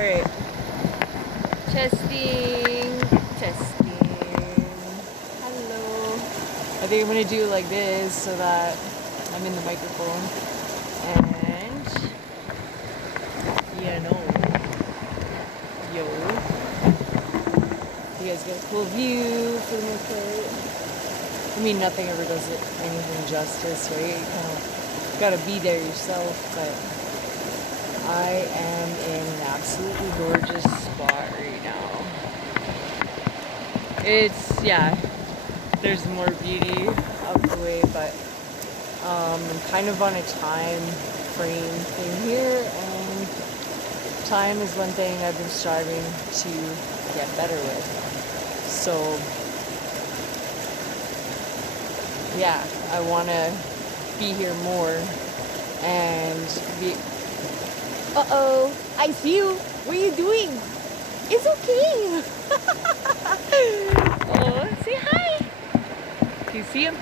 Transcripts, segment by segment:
Alright. Testing. Hello. I think I'm gonna do it like this so that I'm in the microphone. And yo. You guys get a cool view for the most part. I mean, nothing ever does it anything justice, right? You kind of gotta be there yourself, but I am in an absolutely gorgeous spot right now. There's more beauty up the way, but I'm kind of on a time frame thing here, and time is one thing I've been striving to get better with. So, yeah, I want to be here more and be... Uh-oh, I see you. What are you doing? It's okay. Oh, say hi. Can you see him?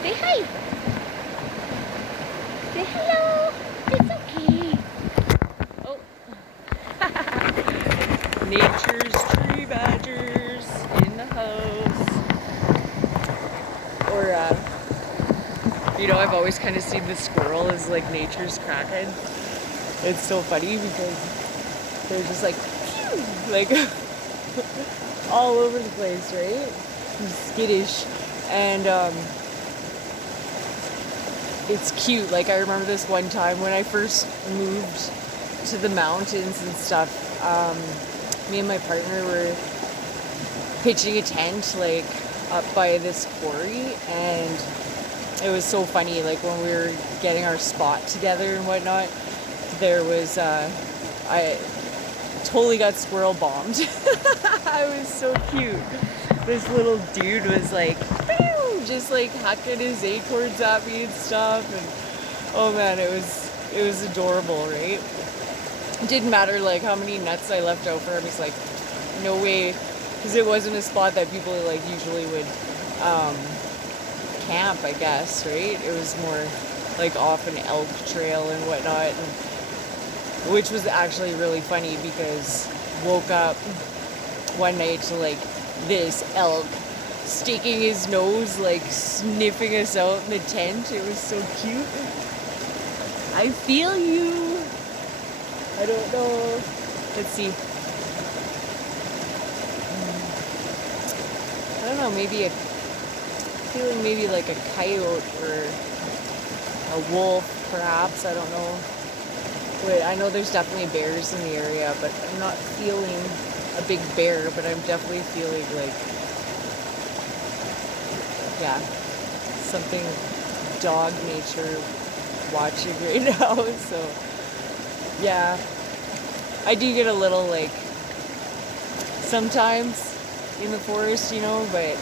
Say hi. Say hello. It's okay. Oh. Nature's tree badgers in the house. Or, I've always kind of seen the squirrel as like nature's crackhead. It's so funny because they're just like, phew, like all over the place, right? Skittish. And it's cute. Like, I remember this one time when I first moved to the mountains and stuff. Me and my partner were pitching a tent like up by this quarry, and it was so funny. Like, when we were getting our spot together and whatnot, there was I totally got squirrel bombed. I was so cute. This little dude was like, just like hacking his acorns at me and stuff, and oh man, it was adorable, right? It didn't matter like how many nuts I left out for him. He's like, no way, because it wasn't a spot that people like usually would camp, I guess, right? It was more like off an elk trail and whatnot, and which was actually really funny because woke up one night to like this elk sticking his nose, like sniffing us out in the tent. It was so cute. I feel you. I don't know. Let's see. I don't know, feeling maybe like a coyote or a wolf perhaps, I don't know. But I know there's definitely bears in the area, but I'm not feeling a big bear, but I'm definitely feeling like, yeah, something dog nature watching right now. So, yeah, I do get a little like, sometimes in the forest, but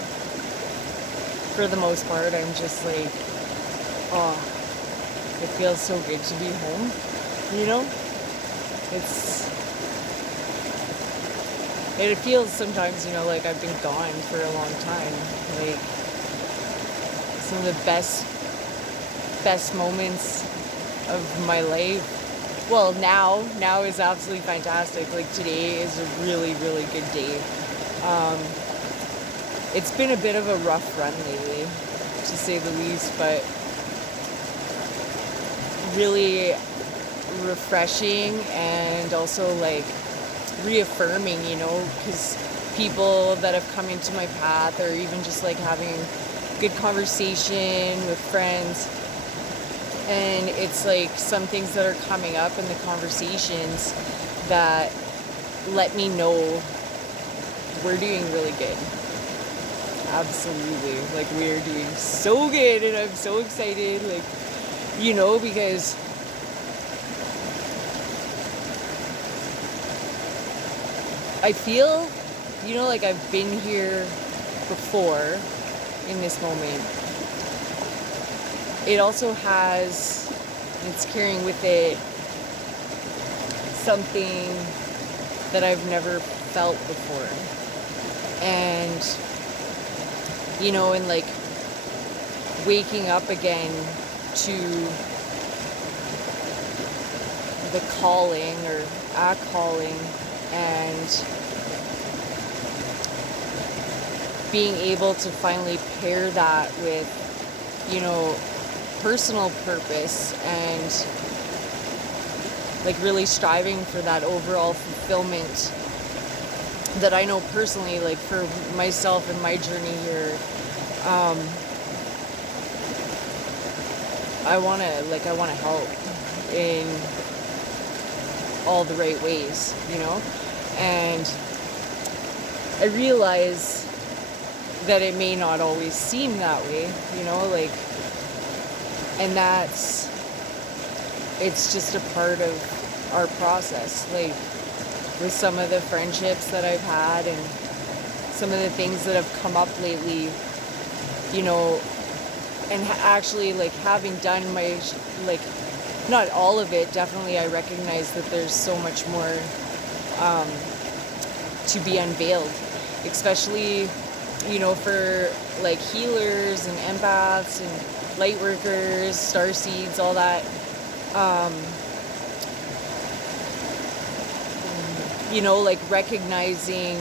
for the most part, I'm just like, oh, it feels so good to be home. It feels sometimes, like I've been gone for a long time. Like, some of the best moments of my life. Well, now is absolutely fantastic. Like, today is a really, really good day. It's been a bit of a rough run lately, to say the least, but really refreshing and also like reaffirming, because people that have come into my path, or even just like having good conversation with friends, and it's like some things that are coming up in the conversations that let me know we're doing really good. Absolutely, like we're doing so good, and I'm so excited, like, because I feel, like I've been here before in this moment. It also has, it's carrying with it something that I've never felt before. And, and like waking up again to the calling or a calling, and being able to finally pair that with, you know, personal purpose and like really striving for that overall fulfillment that I know personally, like for myself and my journey here. I want to help in all the right ways, you know, and I realize that it may not always seem that way, you know, like, and it's just a part of our process, like with some of the friendships that I've had and some of the things that have come up lately, you know, and actually like having done my, like, not all of it, definitely I recognize that there's so much more to be unveiled, especially, you know, for like healers and empaths and light workers, starseeds, all that. You know, like recognizing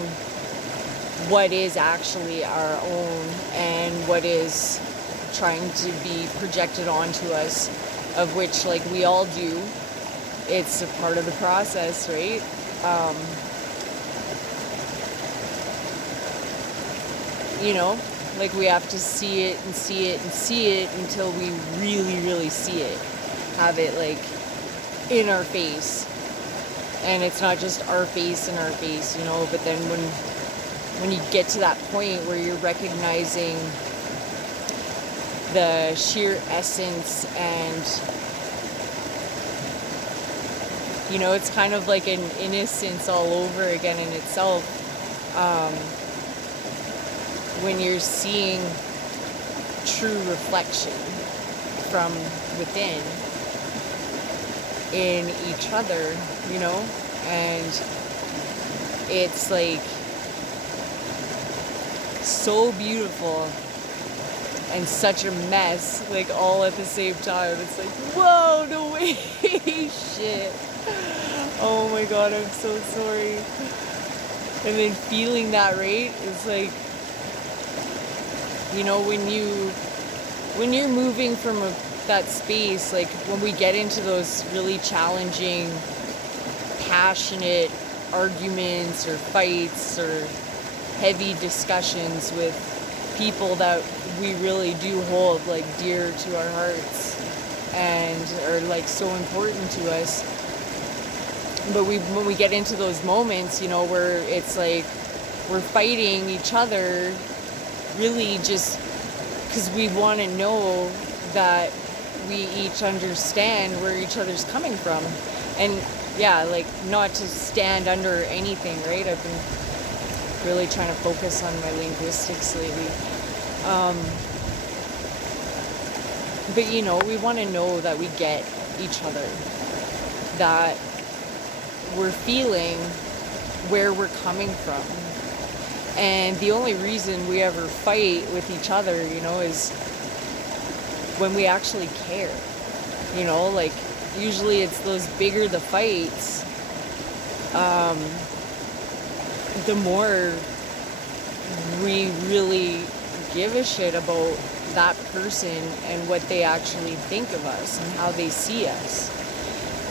what is actually our own and what is trying to be projected onto us, of which like we all do. It's a part of the process, right? You know, like we have to see it and see it and see it until we really, really see it, have it like in our face. And it's not just our face in our face, you know, but then when you get to that point where you're recognizing the sheer essence, and you know, it's kind of like an innocence all over again in itself, when you're seeing true reflection from within in each other, you know, and it's like so beautiful and such a mess, like all at the same time. It's like, whoa, no way, shit. Oh my God, I'm so sorry. And then feeling that, right, is like, you know, when you're moving from that space, like when we get into those really challenging, passionate arguments or fights or heavy discussions with people that we really do hold like dear to our hearts and are like so important to us. But when we get into those moments, you know, where it's like we're fighting each other really just because we want to know that we each understand where each other's coming from. And yeah, like not to stand under anything, right? I've been really trying to focus on my linguistics lately. But you know, we want to know that we get each other, that we're feeling where we're coming from. And the only reason we ever fight with each other, you know, is when we actually care. You know, like usually it's those bigger the fights, the more we really give a shit about that person and what they actually think of us and how they see us.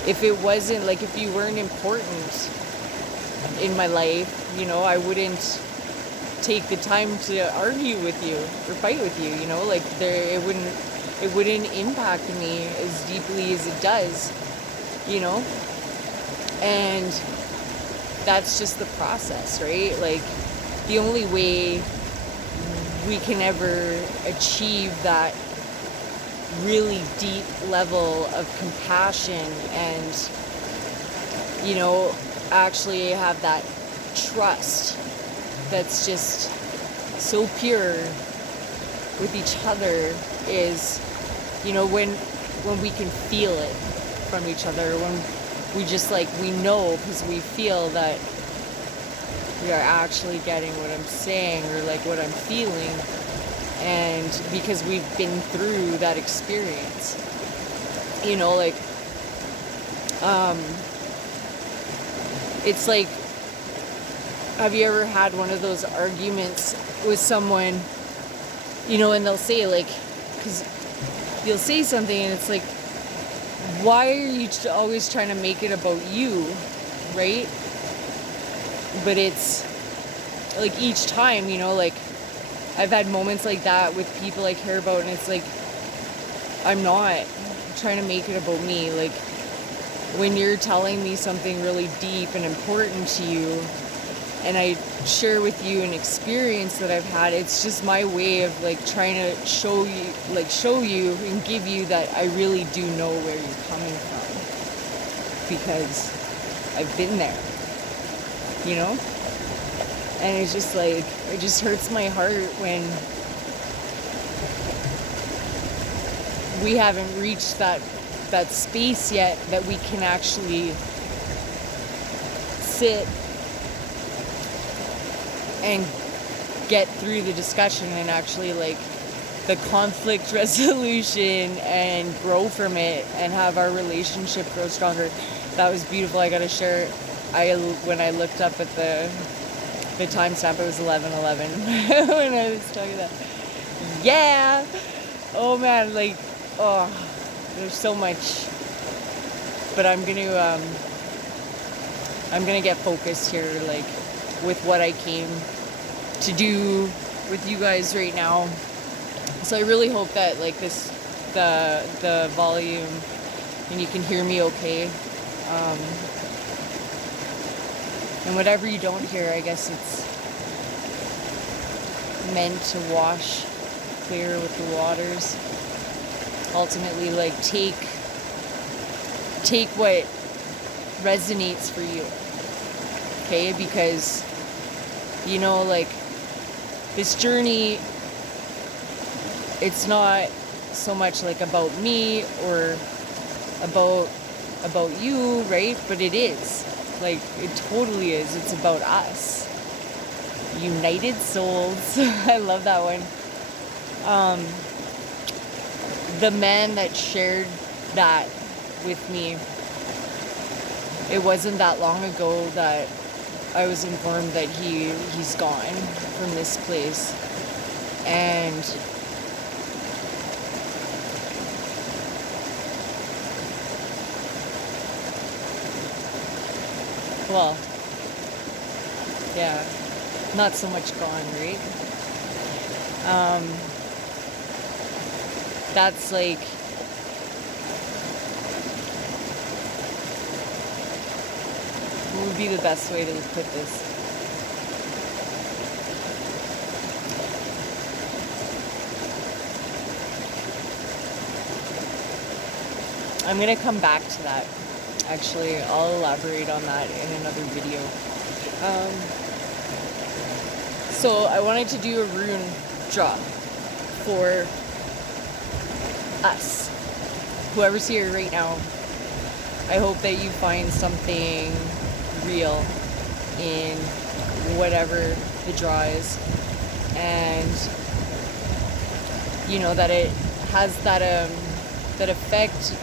If it wasn't, like, if you weren't important in my life, you know, I wouldn't take the time to argue with you or fight with you, you know, like it wouldn't impact me as deeply as it does, you know. And that's just the process, right? Like the only way we can ever achieve that really deep level of compassion and, you know, actually have that trust that's just so pure with each other is, you know, when we can feel it from each other, when we just like, we know because we feel that we are actually getting what I'm saying or like what I'm feeling, and because we've been through that experience, you know, like It's like, have you ever had one of those arguments with someone, and they'll say, like, because you'll say something and it's like, why are you always trying to make it about you, right? But it's like each time, like I've had moments like that with people I care about, and it's like, I'm not trying to make it about me. Like, when you're telling me something really deep and important to you, and I share with you an experience that I've had, it's just my way of like trying to show you and give you that I really do know where you're coming from, because I've been there, and it's just like, it just hurts my heart when we haven't reached that space yet that we can actually sit and get through the discussion and actually like the conflict resolution and grow from it and have our relationship grow stronger. That was beautiful. I gotta share, when I looked up at the timestamp, it was 11:11 when I was talking about that. Yeah. Oh man, like, there's so much, but I'm gonna get focused here, like, with what I came to do with you guys right now. So I really hope that like the volume, and you can hear me okay. And whatever you don't hear, I guess it's meant to wash clear with the waters. Ultimately, like, take what resonates for you, okay? Because, like, this journey, it's not so much like about me or about you, right? But it is. Like, it totally is. It's about us. United souls. I love that one. The man that shared that with me, it wasn't that long ago that I was informed that he's gone from this place. And well, yeah, not so much gone, right? That's like, what would be the best way to put this? I'm gonna come back to that. Actually, I'll elaborate on that in another video. So I wanted to do a rune drop for us, whoever's here right now. I hope that you find something real in whatever the draw is, and that it has that effect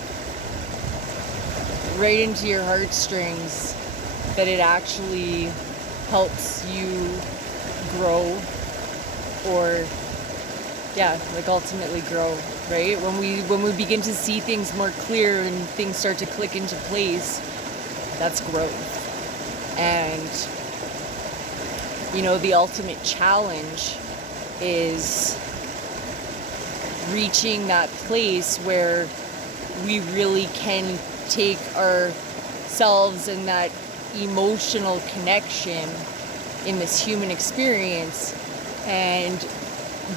right into your heartstrings, that it actually helps you grow, or like ultimately grow, right? When we begin to see things more clear and things start to click into place, that's growth. And the ultimate challenge is reaching that place where we really can take ourselves and that emotional connection in this human experience and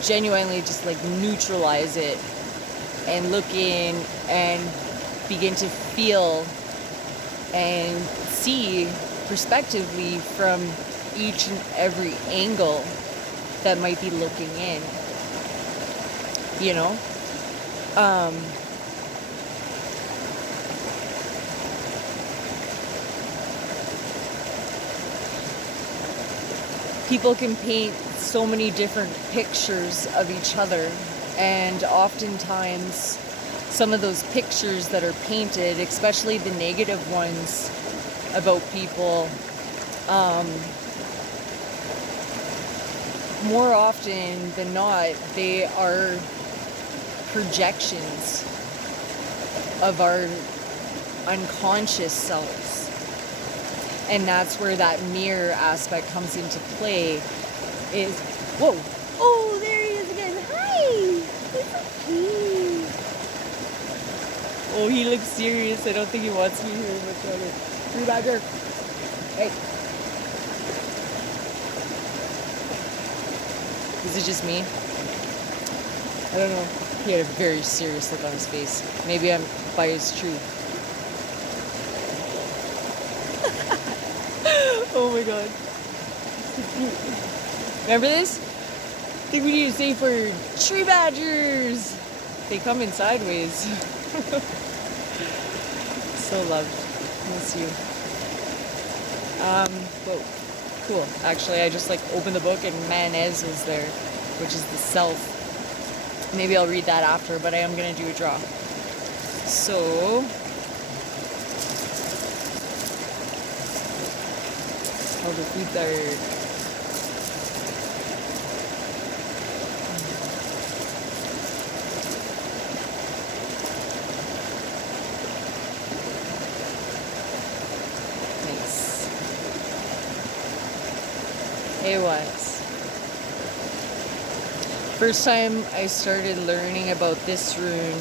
genuinely just like neutralize it and look in and begin to feel and see perspectively from each and every angle that might be looking in, people can paint so many different pictures of each other, and oftentimes some of those pictures that are painted, especially the negative ones about people, more often than not, they are projections of our unconscious selves. And that's where that mirror aspect comes into play. Is, whoa, oh, there he is again. Hi, he's so cute. Oh, he looks serious. I don't think he wants me here much longer. Free badger. Hey. Is it just me? I don't know. He had a very serious look on his face. Maybe I'm by his truth. Oh my god. So cute. Remember this? I think we need to say for tree badgers. They come in sideways. So loved. Miss you. Whoa. Cool. Actually, I just like opened the book and Manez was there, which is the self. Maybe I'll read that after, but I am going to do a draw. So, all the feet are... Nice. It was. First time I started learning about this rune,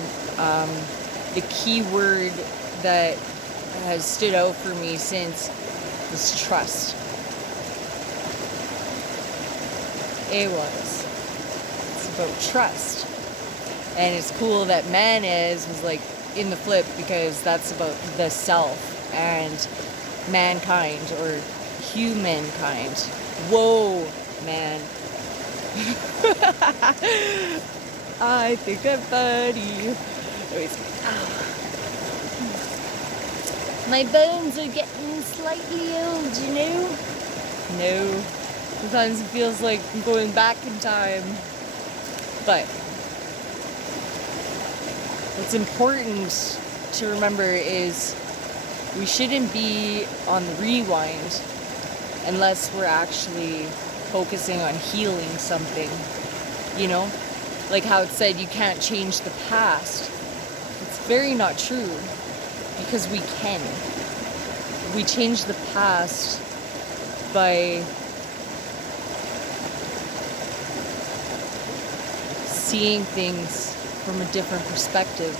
the key word that has stood out for me since was trust. It was. It's about trust. And it's cool that Manez was like in the flip because that's about the self and mankind or humankind. Whoa, man. I think I'm funny. Anyways, my bones are getting slightly old, you know? No. Sometimes it feels like I'm going back in time. But what's important to remember is we shouldn't be on the rewind unless we're actually focusing on healing something, you know, like how it said you can't change the past. It's very not true, because we can. We change the past by seeing things from a different perspective,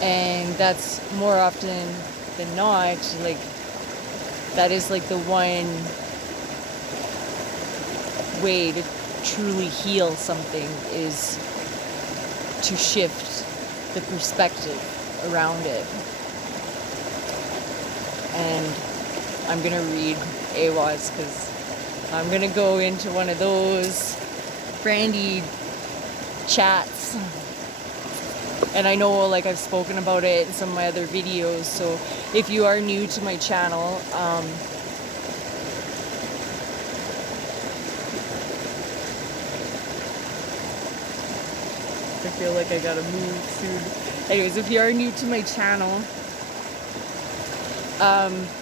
and that's more often than not, like, that is like the one way to truly heal something, is to shift the perspective around it. And I'm gonna read Awas because I'm gonna go into one of those brandy chats, and I know, like, I've spoken about it in some of my other videos, so if you are new to my channel, I feel like I gotta move soon. Anyways, if you are new to my channel,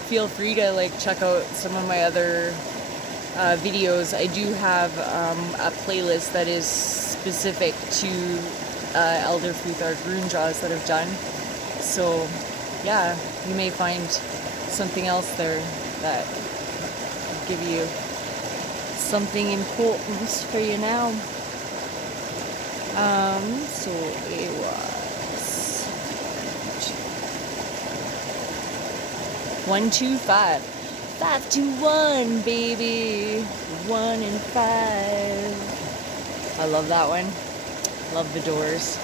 feel free to like check out some of my other videos. I do have a playlist that is specific to Elder Futhark rune draws that I've done. So yeah, you may find something else there that will give you something important for you now. So it was 1, 2, 5. 5 to 1, baby. 1 and 5. I love that one. Love the Doors.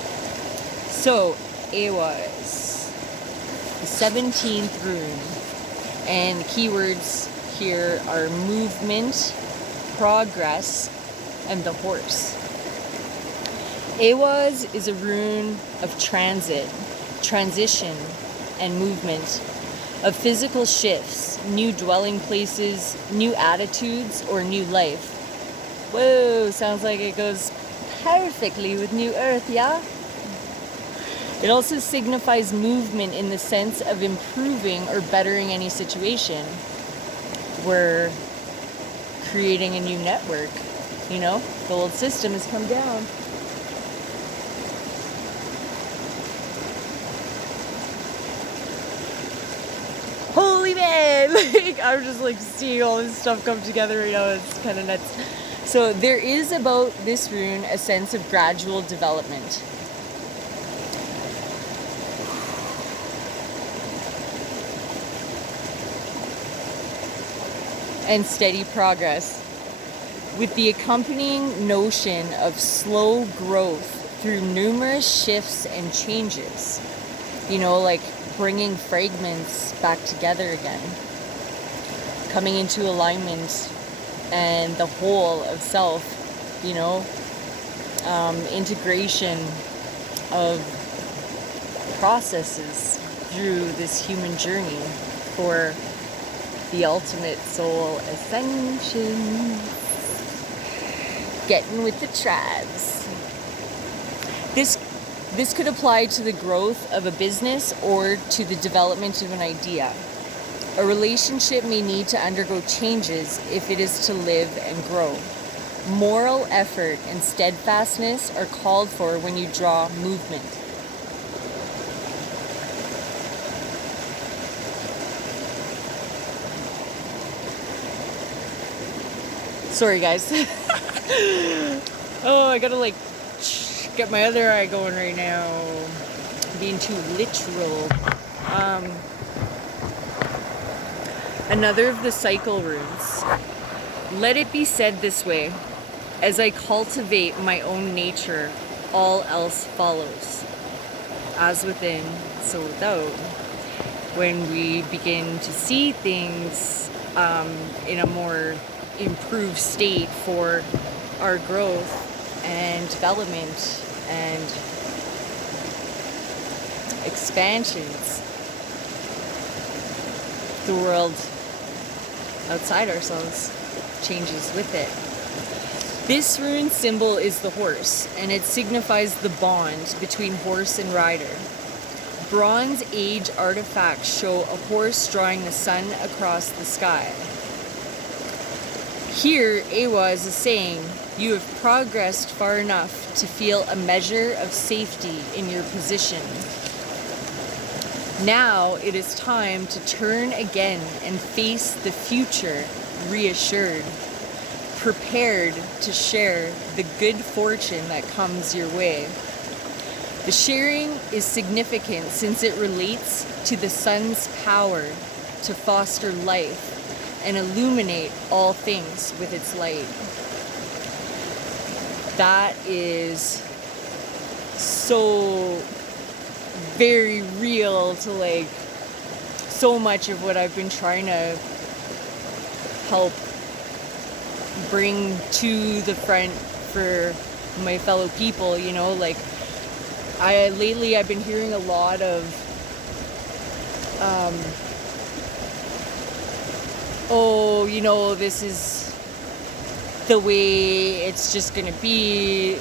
So it was the 17th rune, and the keywords here are movement, progress, and the horse. Awaz is a rune of transit, transition, and movement, of physical shifts, new dwelling places, new attitudes, or new life. Whoa, sounds like it goes perfectly with New Earth, yeah? It also signifies movement in the sense of improving or bettering any situation. We're creating a new network. You know, the old system has come down. Holy man! Like, I'm just like seeing all this stuff come together right now. It's kind of nuts. So there is about this rune a sense of gradual development. And steady progress, with the accompanying notion of slow growth through numerous shifts and changes. You know, like bringing fragments back together again, coming into alignment and the whole of self, you know, integration of processes through this human journey for the ultimate soul ascension. Getting with the tribes. This could apply to the growth of a business or to the development of an idea. A relationship may need to undergo changes if it is to live and grow. Moral effort and steadfastness are called for when you draw movement. Sorry guys. Oh, I gotta like get my other eye going right now. I'm being too literal. Another of the cycle runes. Let it be said this way: as I cultivate my own nature, all else follows. As within, so without. When we begin to see things in a more improved state for our growth and development and expansions, the world outside ourselves changes with it. This rune symbol is the horse, and it signifies the bond between horse and rider. Bronze Age artifacts show a horse drawing the sun across the sky. Here, Ewa is saying, you have progressed far enough to feel a measure of safety in your position. Now it is time to turn again and face the future reassured, prepared to share the good fortune that comes your way. The sharing is significant since it relates to the sun's power to foster life and illuminate all things with its light. That is so very real to like so much of what I've been trying to help bring to the front for my fellow people, you know, like lately I've been hearing a lot of oh, you know, this is the way it's just gonna be,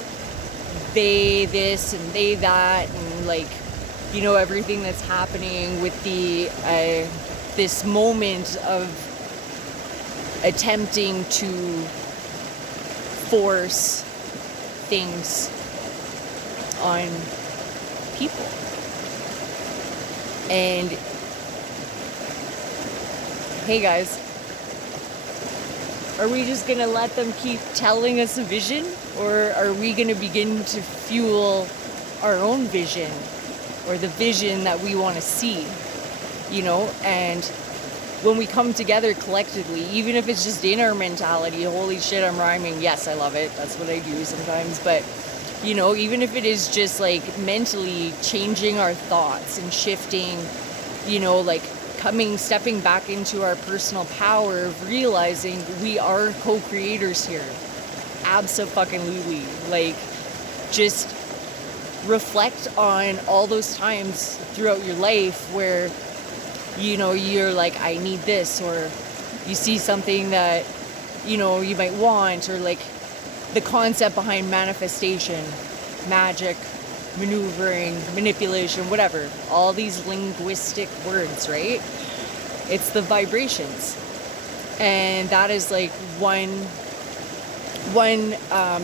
they this and they that, and like, you know, everything that's happening with the this moment of attempting to force things on people. And hey guys, are we just gonna let them keep telling us a vision, or are we gonna begin to fuel our own vision, or the vision that we want to see, you know? And when we come together collectively, even if it's just in our mentality, holy shit, I'm rhyming, yes, I love it, that's what I do sometimes, but you know, even if it is just like mentally changing our thoughts and shifting, you know, like stepping back into our personal power of realizing we are co-creators here. Abso-fucking-lutely. Like, just reflect on all those times throughout your life where, you know, you're like, I need this, or you see something that, you know, you might want, or like the concept behind manifestation, magic, maneuvering, manipulation, whatever. All these linguistic words, right? It's the vibrations. And that is like one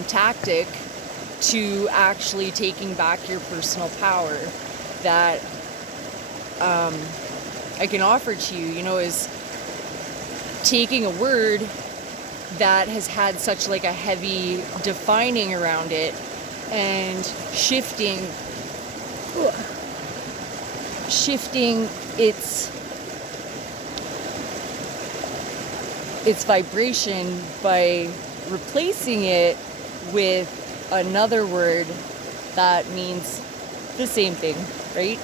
tactic to actually taking back your personal power that I can offer to you, is taking a word that has had such like a heavy defining around it and shifting its vibration by replacing it with another word that means the same thing, right?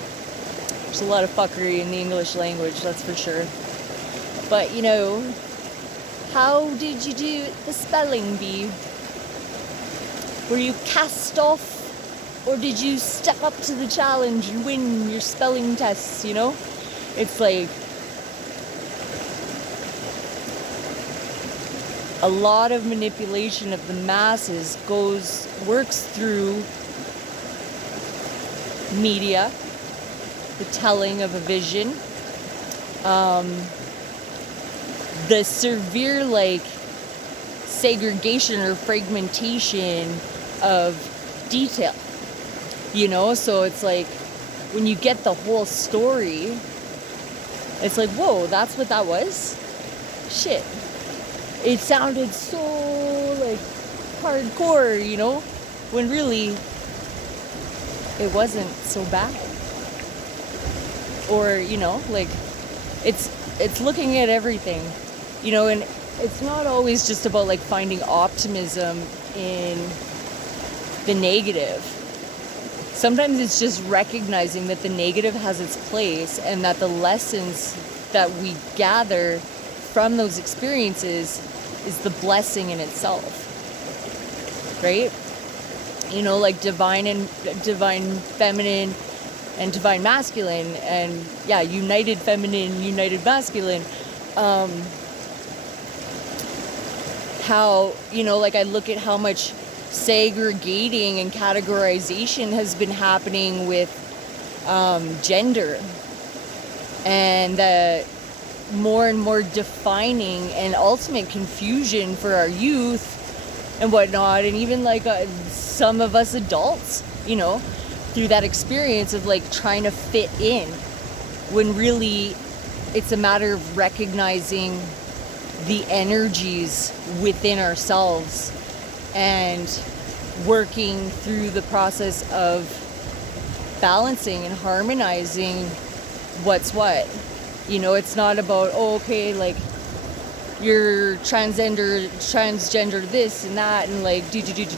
There's a lot of fuckery in the English language, that's for sure. But how did you do the spelling bee? Were you cast off, or did you step up to the challenge and win your spelling tests, It's like a lot of manipulation of the masses works through media, the telling of a vision, the severe segregation or fragmentation of detail, so it's like when you get the whole story, it's like, whoa, that's what that was? Shit. It sounded so hardcore, when really it wasn't so bad. Or, it's looking at everything, and it's not always just about finding optimism in the negative. Sometimes it's just recognizing that the negative has its place and that the lessons that we gather from those experiences is the blessing in itself, right? Divine feminine and divine masculine, and united feminine, united masculine. How, I look at how much segregating and categorization has been happening with gender, and the more and more defining and ultimate confusion for our youth and whatnot, and even some of us adults, through that experience of trying to fit in, when really it's a matter of recognizing the energies within ourselves and working through the process of balancing and harmonizing what's what. It's not about, you're transgender this and that and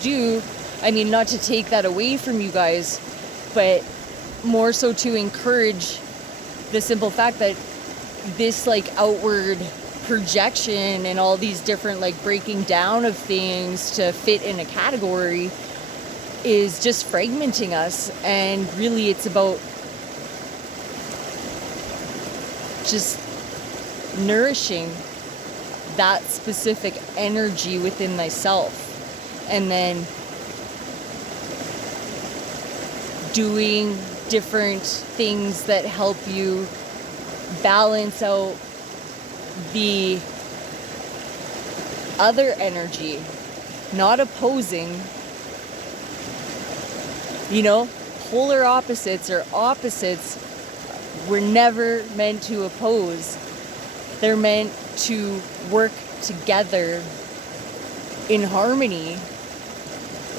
do. I mean, not to take that away from you guys, but more so to encourage the simple fact that this outward projection and all these different breaking down of things to fit in a category is just fragmenting us, and really it's about just nourishing that specific energy within thyself, and then doing different things that help you balance out the other energy, not opposing. Polar opposites or opposites were never meant to oppose. They're meant to work together in harmony.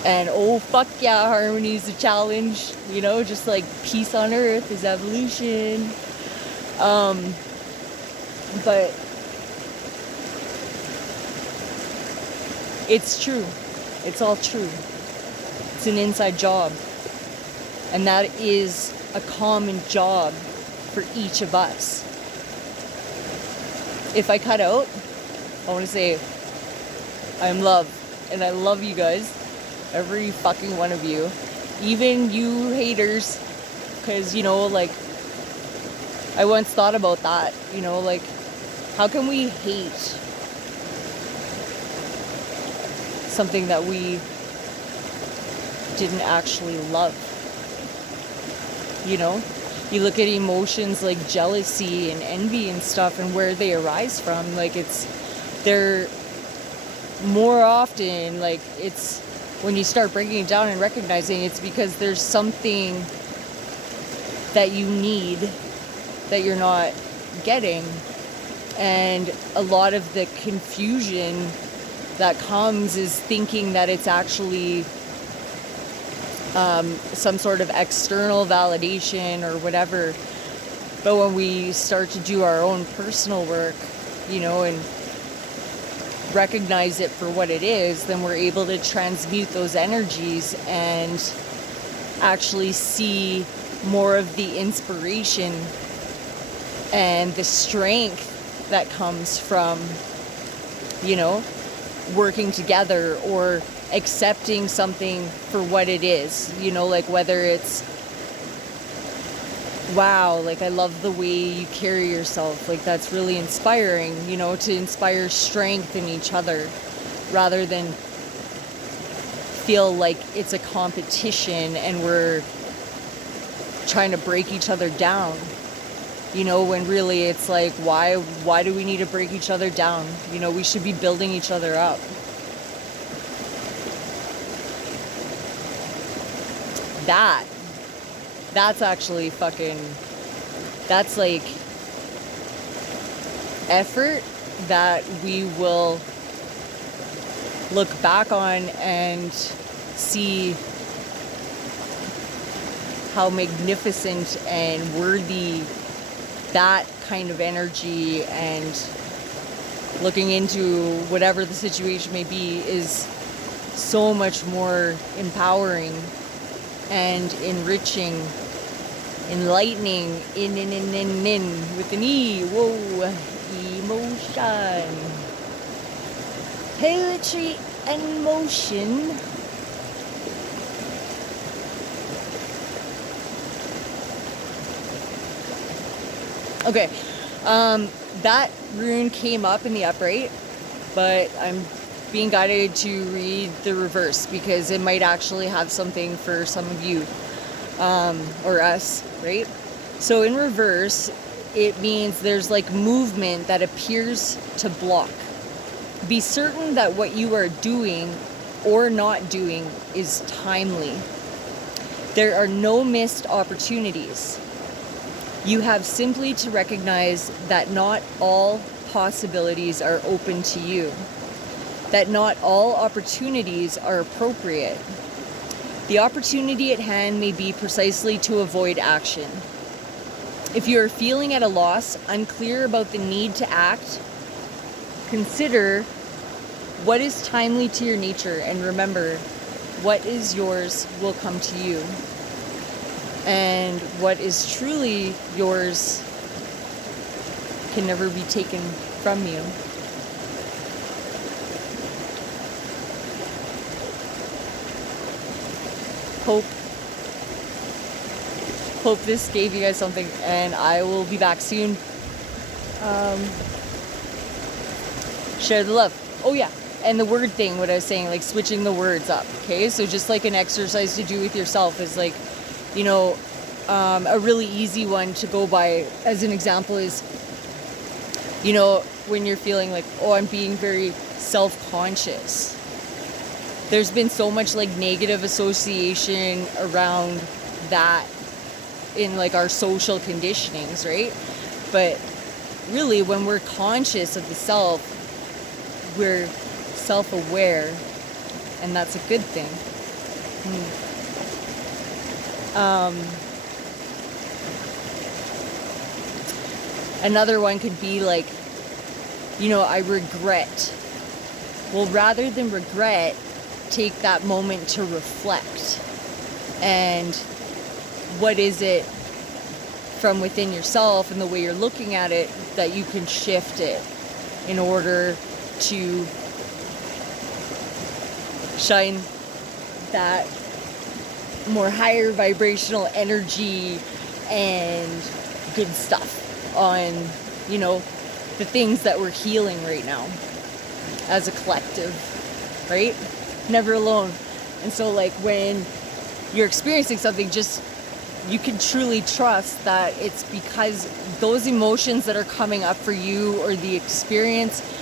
And fuck yeah, harmony is a challenge, just peace on earth is evolution. But it's true. It's all true. It's an inside job. And that is a common job for each of us. If I cut out, I want to say I'm love. And I love you guys. Every fucking one of you. Even you haters. Because, I once thought about that. How can we hate something that we didn't actually love? You know, you look at emotions like jealousy and envy and stuff, and where they arise from. Like, they're more often, like, it's when you start breaking it down and recognizing it's because there's something that you need that you're not getting. And a lot of the confusion that comes is thinking that it's actually some sort of external validation or whatever. But when we start to do our own personal work, you know, and recognize it for what it is, then we're able to transmute those energies and actually see more of the inspiration and the strength that comes from, you know, working together or accepting something for what it is, you know, like whether it's, wow, like I love the way you carry yourself, like that's really inspiring, you know, to inspire strength in each other rather than feel like it's a competition and we're trying to break each other down, you know, when really it's like, why do we need to break each other down? You know, we should be building each other up. That's actually that's like effort that we will look back on and see how magnificent and worthy that kind of energy and looking into whatever the situation may be is so much more empowering and enriching, enlightening, in with an E. Whoa, emotion, poetry and motion. Okay, that rune came up in the upright, but I'm being guided to read the reverse because it might actually have something for some of you, or us, right? So in reverse, it means there's like movement that appears to block. Be certain that what you are doing or not doing is timely. There are no missed opportunities. You have simply to recognize that not all possibilities are open to you, that not all opportunities are appropriate. The opportunity at hand may be precisely to avoid action. If you are feeling at a loss, unclear about the need to act, consider what is timely to your nature, and remember, what is yours will come to you. And what is truly yours can never be taken from you. Hope this gave you guys something, and I will be back soon. Share the love. Oh yeah, and the word thing, what I was saying, like switching the words up, okay? So just like an exercise to do with yourself is like, you know, a really easy one to go by as an example is, you know, when you're feeling like, oh, I'm being very self-conscious. There's been so much like negative association around that in like our social conditionings, right? But really, when we're conscious of the self, we're self-aware, and that's a good thing. Another one could be like, you know, I regret. Well, rather than regret, take that moment to reflect. And what is it from within yourself and the way you're looking at it that you can shift it in order to shine that more higher vibrational energy and good stuff on, you know, the things that we're healing right now as a collective, right? Never alone. And so like when you're experiencing something, just you can truly trust that it's because those emotions that are coming up for you, or the experience